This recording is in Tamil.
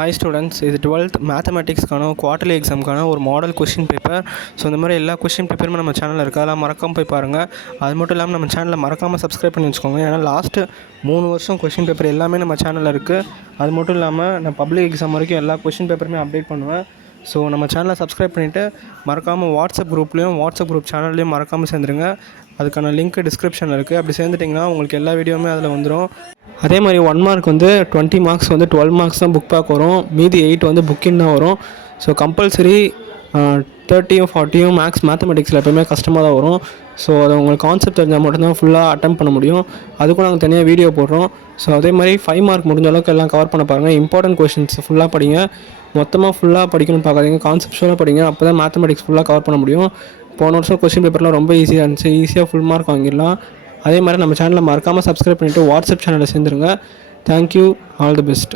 ஹாய் ஸ்டூடெண்ட்ஸ், இது 12th மேத்தமெட்டிக்ஸ்க்கான குவார்ட்டர்லி எக்ஸாமுக்கான ஒரு மாடல் கொஷின் பேப்பர். ஸோ இந்த மாதிரி எல்லா கொஷின் பேப்பருமே நம்ம சேனலில் இருக்குது. அதெல்லாம் மறக்காமல் போய் பாருங்கள். அது மட்டும் இல்லாமல் நம்ம சேனலில் மறக்காமல் சப்ஸ்கிரைப் பண்ணி வச்சுக்கோங்க. ஏன்னா லாஸ்ட்டு 3 வருஷம் கொஷின் பேப்பர் எல்லாமே நம்ம சேனலில் இருக்குது. அது மட்டும் இல்லாமல் நான் பப்ளிக் எக்ஸாம் வரைக்கும் எல்லா கொஷின் பேப்பருமே அப்டேட் பண்ணுவேன். ஸோ நம்ம சேனலை சப்ஸ்கிரைப் பண்ணிவிட்டு மறக்காமல் வாட்ஸ்அப் குரூப் சேனல்லையும் மறக்காமல் சேர்ந்துருங்க. அதுக்கான லிங்க் டிஸ்கிரிப்ஷனில் இருக்குது. அப்படி சேர்ந்துட்டிங்கன்னா உங்களுக்கு எல்லா வீடியோவுமே அதில் வந்துடும். அதே மாதிரி 1 மார்க் 20 மார்க்ஸ் 12 மார்க்ஸ் தான் புக் பேக் வரும். மீதி 8 புக்கின் தான் வரும். ஸோ கம்பல்சரி 30யும் 40யும் மேத்தமெட்டிக்ஸில் எப்போயுமே கஷ்டமாக தான் வரும். ஸோ அதை உங்களுக்கு கான்செப்ட் தெரிஞ்சால் மட்டும்தான் ஃபுல்லாக அட்டம் பண்ண முடியும். அதுக்கும் நாங்கள் தனியாக வீடியோ போடுறோம். ஸோ அதே மாதிரி 5 மார்க் முடிஞ்ச அளவுக்கு எல்லாம் கவர் பண்ண பாருங்கள். இம்பார்ட்டன்ட் கொஷின்ஸ் ஃபுல்லாக படிங்க. மொத்தமாக ஃபுல்லாக படிக்கணும்னு பார்க்காதீங்க, கான்செப்ட்ஸுவலாக படிங்க. அப்போ தான் மேத்தமெட்டிக்ஸ் ஃபுல்லாக கவர் பண்ண முடியும். போன வருஷம் கொஸ்டின் பேப்பர்லாம் ரொம்ப ஈஸியாக இருந்துச்சு. ஈஸியாக ஃபுல் மார்க் வாங்கிடலாம். அதே மாதிரி நம்ம சேனலை மறக்காமல் சப்ஸ்கிரைப் பண்ணிவிட்டு வாட்ஸ்அப் சேனலில் சேர்ந்துருங்க. Thank you, all the best.